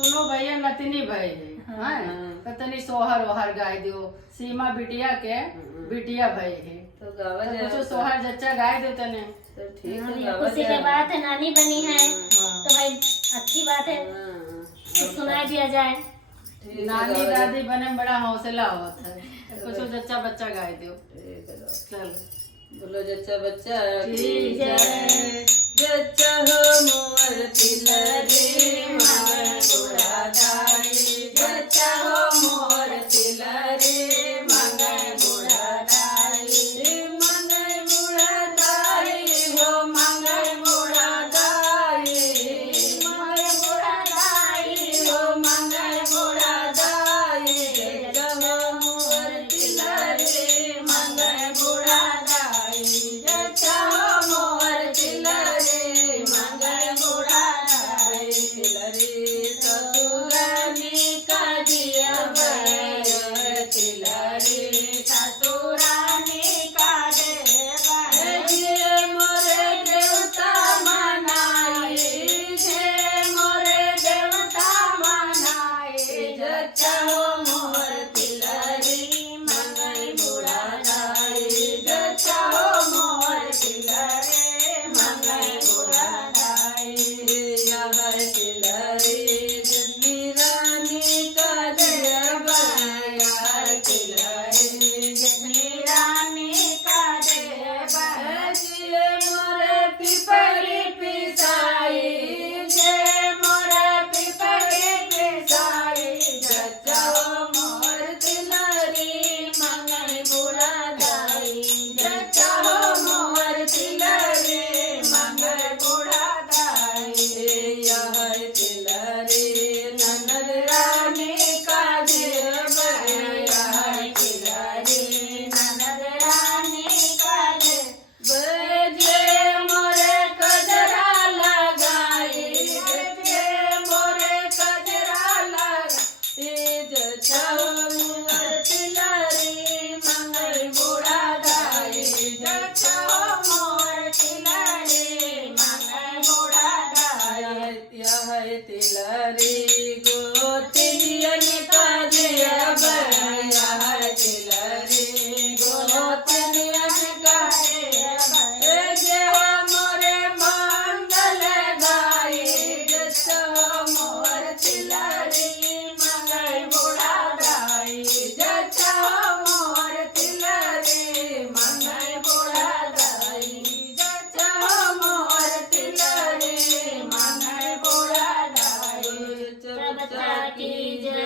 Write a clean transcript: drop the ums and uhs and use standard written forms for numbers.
सुनो भैया नतनी भाई है हाँ। तनी सोहर ओहर गाय दियो सीमा बिटिया के बिटिया भाई है तो कुछ सोहर जच्चा गाय दो तने तो ठीक है। खुशी की बात है, नानी बनी है तो भाई अच्छी बात है, सुना दिया जाए। नानी दादी बने बड़ा हौसला होता है, कुछ जच्चा बच्चा गाय दो। चल बोलो जच्चा बच्चा ठीक है। जच्चा हो मोर तिलरे मंगल बुढ़ा दाई, जच्चा हो मोर तिलरे मंगल बुढ़ा दाई, मंगल बुढ़ा दाई हो मंगल बुढ़ा दाई, मंगल बुढ़ा दाई हो मंगल बुढ़ा दाई, जच्चा हो मोर तिलरे मंगल बुढ़ा दाई, जच्चा हो मोर तिलरे मंगल बुढ़ा दाई, तिलरे ससुरानी का दिया भैया, तिलरे ससुरानी का दे जे मोरे देवता मनाई, जे मोरे देवता मनाई, जच्चा हो मोर तिलरी मंगल बुढ़ा दाई, जच्चा हो मोर तिलरे मंगल बुढ़ा दाई, यह तिलरी जन्नी रानी का दिया भैया, तिलरी जन्नी रानी का दे जे मोरे पिपरी पिसाई, जे मोरे पिपरी पिसाई, जच्चा हो मोर तिलरी मंगल बुढ़ा दाई, जच्चा हो मोर तिलरी मंगल बुढ़ा दाई, यह तिलरी ननद रानी का दिया भैया, तिलरी ननद रानी का दे बजे मोरे कजरा लगाई, बजे मोरे कजरा लगाई, जच्चा हो मोर तिलरी मंगल बुढ़ा दाई, जच्चा हो मोर तिलरी मंगल बुढ़ा दाई, यह तिलरी गोतिनियन का दिया भैया, तिलरी गोतिनियन का दिया भैया, जे हो मोरे मंगल गाई, जच्चा हो मोर तिलरी मंगल बुढ़ा दाई, जच्चा हो मोर तिलरी मंगल बुढ़ा दाई, जच्चा हो मोर तिलरी मंगल बुढ़ा दाई, बच्चा की जय।